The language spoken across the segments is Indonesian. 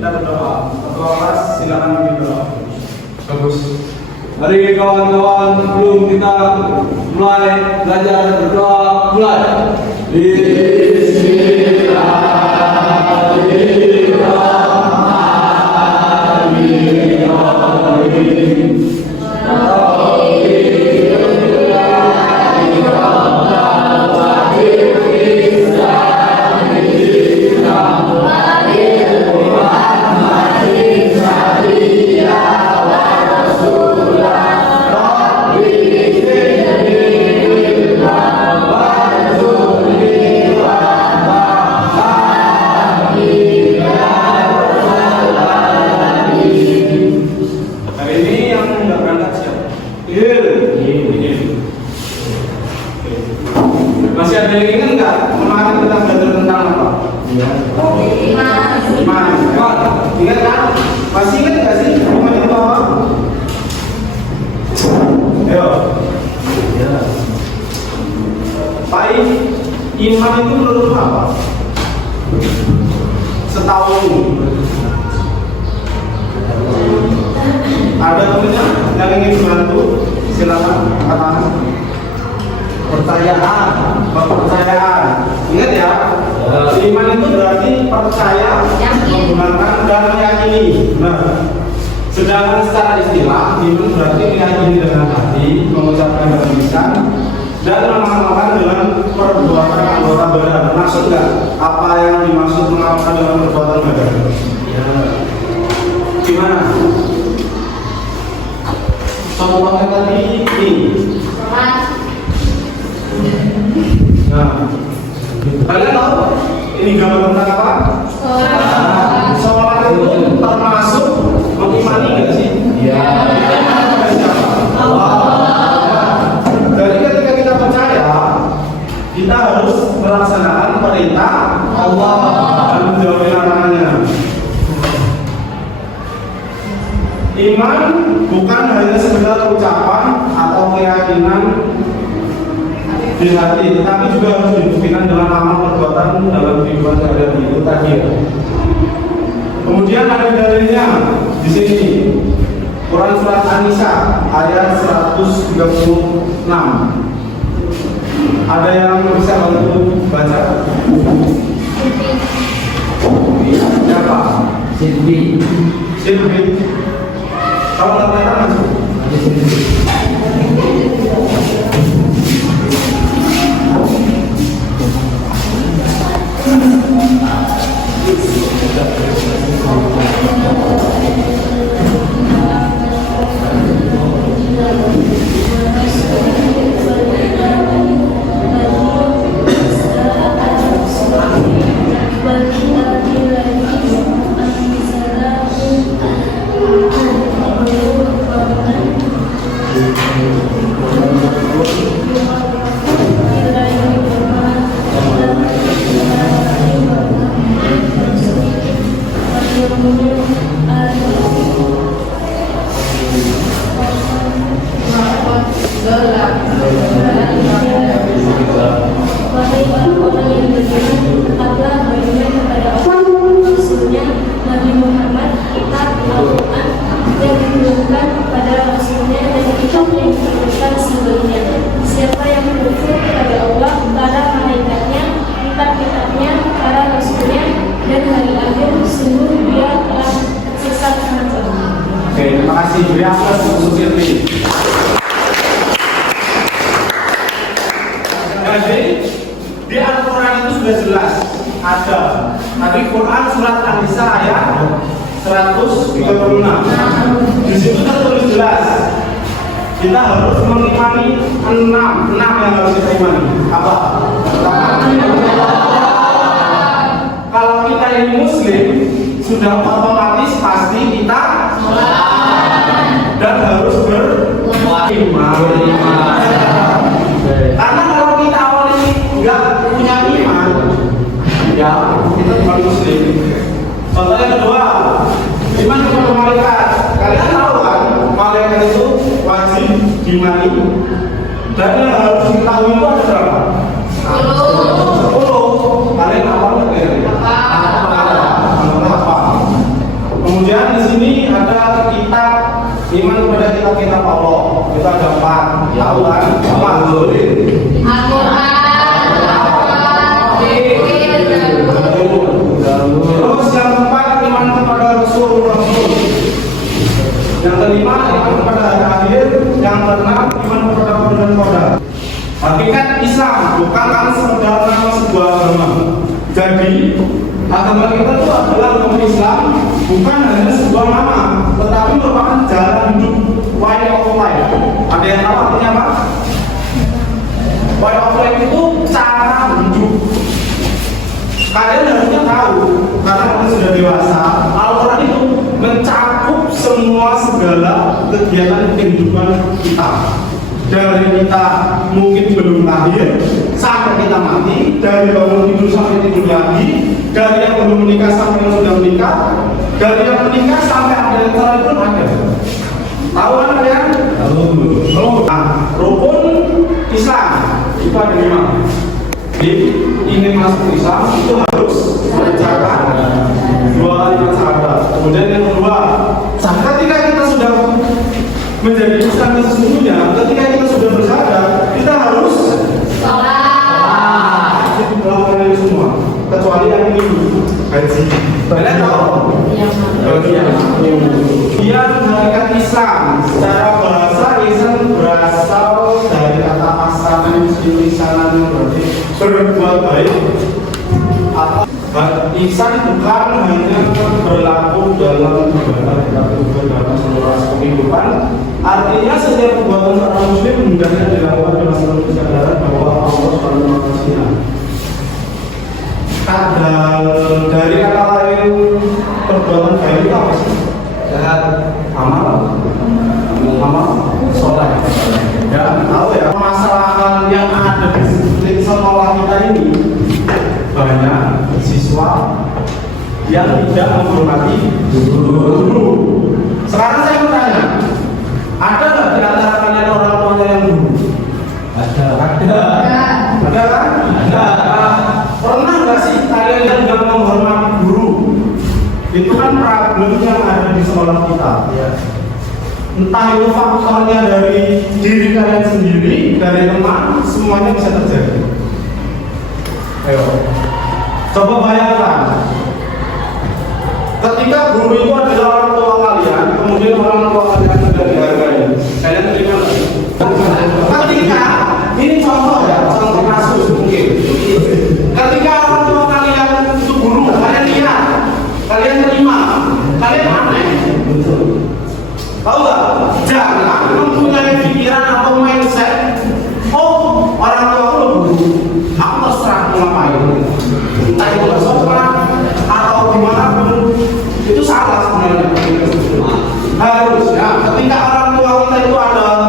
kita berdoa. Ketua kelas silakan berdoa. Bagus. Mari kawan-kawan, sebelum kita mulai belajar berdoa, mulai. Masih ada yang ingat nggak? Kemarin kita belajar tentang apa? Iman. Ingat kan? Masih ingat nggak sih iman itu apa? Ayo. Pak, iman itu menurut apa? Setahu ada temennya yang ingin bantu? Silakan angkat tangan. Kepercayaan. Ingat ya, iman itu berarti percaya, menggunakan dan meyakini. Nah, sedangkan secara istilah iman berarti meyakini dengan hati, mengucapkan dengan lisan, dan mengamalkan dengan perbuatan anggota badan. Maksud nggak apa yang dimaksud mengamalkan dengan perbuatan badan? Ya. Gimana? Contohnya tadi ini. Nah, kalian tahu ini gambar tentang apa? Sholat itu termasuk mengimani nggak sih? Iya. Jadi ketika kita percaya, kita harus melaksanakan perintah Allah dan menjauhi larangannya. Iman bukan hanya sekedar ucapan atau keyakinan di hati, tetapi juga harus dibuktikan dengan amal perbuatan dalam kehidupan sehari-hari itu tadi. Kemudian ada dalilnya di sini. Quran surat An-Nisa ayat 136. Ada yang bisa bantu baca? Siapa? Silvi. Kalau ternyata masuk. Jadi di Al-Quran itu sudah jelas ada. Tadi Quran surat An-Nisa ayat 136. Di situ tertulis jelas kita harus mengimani enam yang harus kita imani. Apa? Kalau kita ini Muslim sudah otomatis pasti kita dan harus beriman. Karena kalau kita awalnya nggak punya iman, ya kita bukan Muslim. Contoh yang kedua, iman kepada malaikat. Kalian tahu kan, malaikat itu wajib diimani. Dan yang harus diketahui itu ada berapa? 10. Kalian apa? sini ada kitab iman kepada kitab-kitab Allah. Kita ada 4. Tahu kan? Apa? Terus yang keempat iman kepada Rasul. Yang kelima iman kepada hari akhir. Yang keenam iman kepada koda. Hakikat Islam bukan karena sekedar nama sebuah agama. Jadi agama kita itu adalah agama Islam, bukan hanya sebuah nama, tetapi merupakan jalan hidup, way of life. Ada yang tahu artinya apa? Way of life itu cara hidup. Kalian harusnya tahu, karena kalian sudah dewasa. Al-Quran itu mencakup semua segala kegiatan kehidupan kita. Dari kita mungkin belum lahir sampai kita mati, dari bangun tidur sampai tidur lagi, dari yang belum menikah sampai yang sudah menikah, dari yang menikah sampai ada yang cerai pun ada. Tahu kan kalian? Tahu. Nah, rukun Islam itu ada 5. Jadi ingin masuk Islam itu harus mengerjakan 2 kalimat syahadat. Kemudian yang kedua, ketika kita sudah menjadi Islam sesungguhnya, ketika kita sudah bersyahadat, kita harus sholat. Melakukan ini semua, kecuali yang ini haji. Kalian tahu? Dia hakikat Islam secara bahasa Islam berasal dari kata asal lisanan yang berarti berbuat baik. Ihsan bukan hanya berlaku dalam ibadah, tetapi juga dalam seluruh kehidupan. Artinya setiap perbuatan seorang muslim hendaknya dilakukan dengan seluruh kesadaran bahwa Allah SWT. Dari kata lain perbuatan baik itu apa sih? Jahat, amal, sholat. Ya, tahu ya. Permasalahan yang ada di sekolah kita ini banyak siswa yang tidak menghormati guru. Sekarang saya bertanya, ada nggak di antara kalian orang tuanya yang guru? Ada. Ada kan? Ada. Pernah nggak sih kalian yang nggak menghormati guru? Itu kan problem yang ada di sekolah kita. Ya. Entah itu faktornya dari diri kalian sendiri, dari teman, semuanya bisa terjadi. Ayo, coba bayangkan, ketika guru itu adalah orang tua kalian, kemudian orang tua kalian sudah dihargai, kalian terima nggak? Ketika ini contoh ya, contoh kasus mungkin. Ketika orang tua kalian itu guru, kalian lihat, kalian terima, kalian aneh. Tahu nggak? Jangan mempunyai pikiran atau mindset, oh orang tua aku guru, aku terserah ngapain, entah itu bersopan atau gimana pun, itu salah sebenarnya. Harusnya ketika orang tua kita itu adalah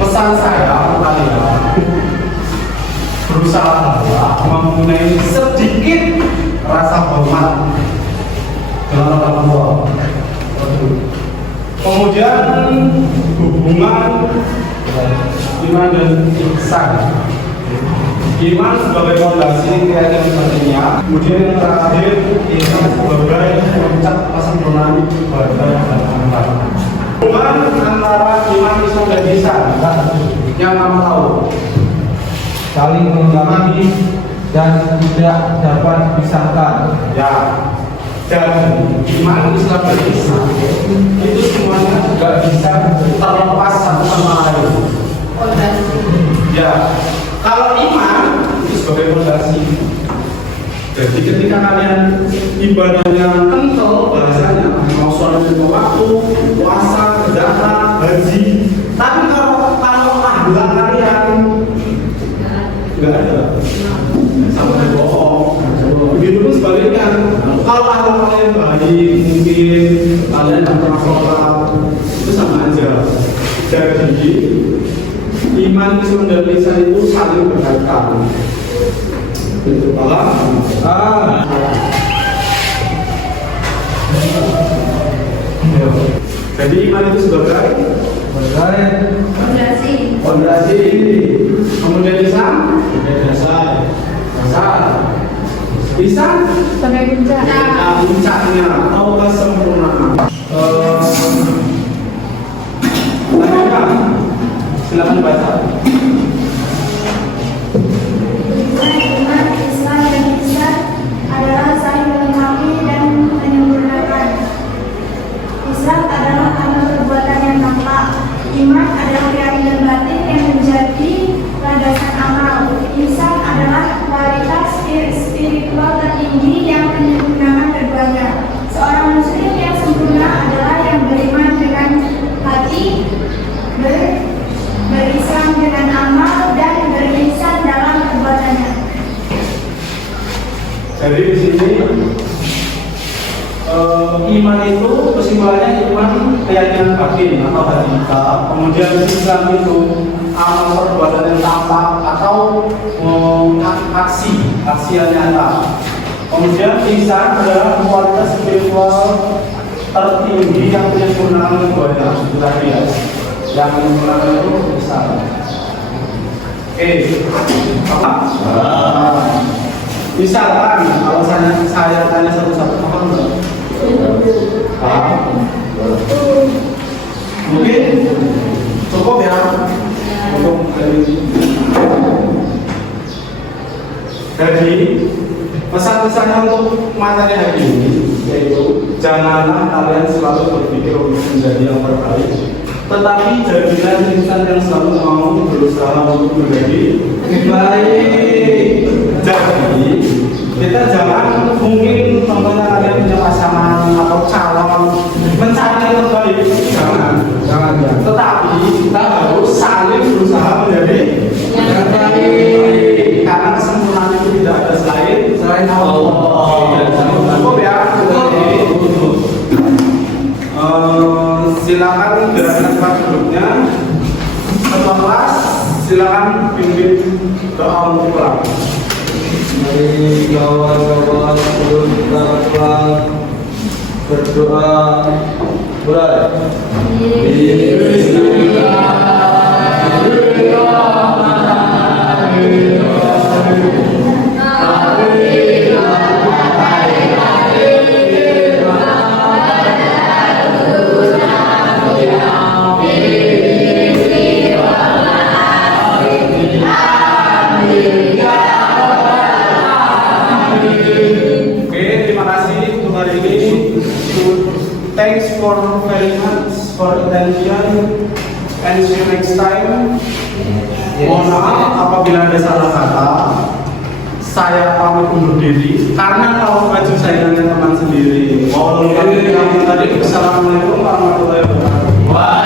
pesan saya kalian berusaha mempunyai sedikit rasa hormat dengan orang tua. Kemudian hubungan iman dan ihsan. Iman sebagai fondasi keyakinan pentingnya. Kemudian yang terakhir ihsan sebagai puncak kesempurnaan ibadah dan amal. Hubungan antara iman, Islam dan ihsan yang kamu tahu saling melengkapi dan tidak dapat dipisahkan. Ya. Dan iman, Islam dan ihsan itu semuanya juga bisa terlepas satu sama lain. Ya, kalau iman itu sebagai fondasi. Jadi ketika kalian ibadahnya kental bahasanya, mau sholat lima waktu, puasa, zakat, haji, tapi kalau akhlak kalian nggak ada, sampai bohong. Begitu pun sebaliknya, kalau akhlak kalian baik, mungkin kalian tidak pernah sholat, itu sama aja. Jadi iman, Islam dan ihsan itu saling berkaitan. Jadi iman itu sebagai fondasi. Kemudian ihsan dasar. Lisan sebagai puncak. puncaknya atau kesempurnaan. Lanjutkan. Silakan baca. Iman, Islam, dan ihsan adalah saling melengkapi dan menyempurnakan. Islam adalah amal perbuatan yang tampak. Iman adalah keyakinan batin yang menjadi landasan amal. Ihsan adalah kualitas spiritual tertinggi yang menyempurnakan keduanya. Seorang muslim yang sempurna adalah yang beriman dengan hati, berislam dengan amal, dan berihsan dalam perbuatannya. Jadi di sini iman itu kesimpulannya iman keyakinan batin atau hati kita. Kemudian Islam itu amal perbuatan yang tampak atau aksi yang nyata. Kemudian ihsan adalah kualitas spiritual tertinggi yang menyempurnakan keduanya. Itu tadi ya. Yang menyempurnakan itu ihsan. Oke, apa? Misalkan kalau saya tanya satu-satu, paham nggak? Paham? Mungkin cukup ya untuk dari ini. Jadi pesan-pesannya untuk materi hari ini yaitu janganlah kalian selalu berpikir untuk menjadi yang terbaik, tetapi jadilah insan yang selalu mau berusaha untuk menjadi baik. Jadi kita jangan mungkin contohnya kalian punya pasangan atau calon mencari yang terbaik, jangan. Tetapi kita harus saling berusaha menjadi yang baik, karena kesempurnaan itu tidak ada selain Allah. Cukup ya. Silakan gerakan kelas berikutnya. Ketua kelas silakan pimpin doa untuk pulang. Mari kawan-kawan sebelum kita pulang berdoa. Mulai. Thanks for very much for attention and see you next time. Mohon maaf apabila ada salah kata. Saya pamit undur diri karena kalau baju saya dengan teman sendiri. Assalamualaikum warahmatullahi wabarakatuh.